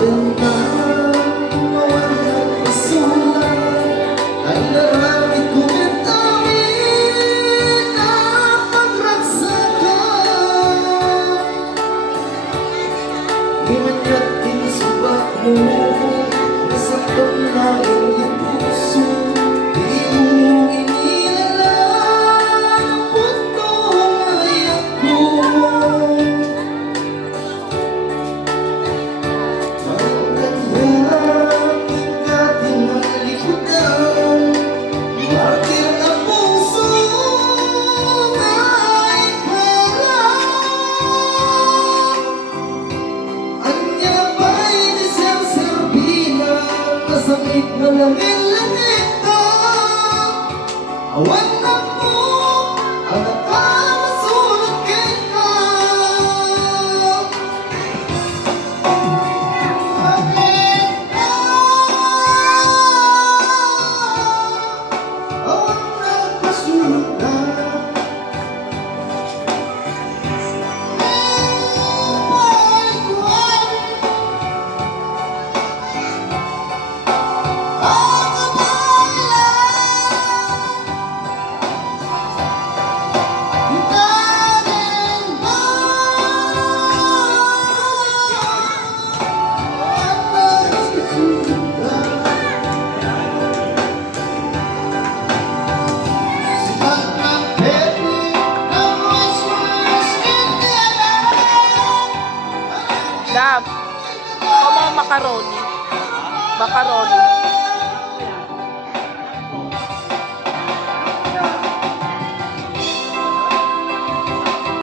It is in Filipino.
rin na mawalan pasulan ay naramit kong itawin na pagragsakan. Imanya't inisubak mo nasaktan na iyong puso. Di mo inilalang ang puntong ayak ko. Hanggang yakin ka tinalikudan, martir ang puso ay kalang. Anya ba'y di siyang serbilang masamit na langit-langit ka? Awan na mo ang nakamasulot kita. Bakit ka? Awan na pasulot ka. Dab, o mga macaroni. Macaroni.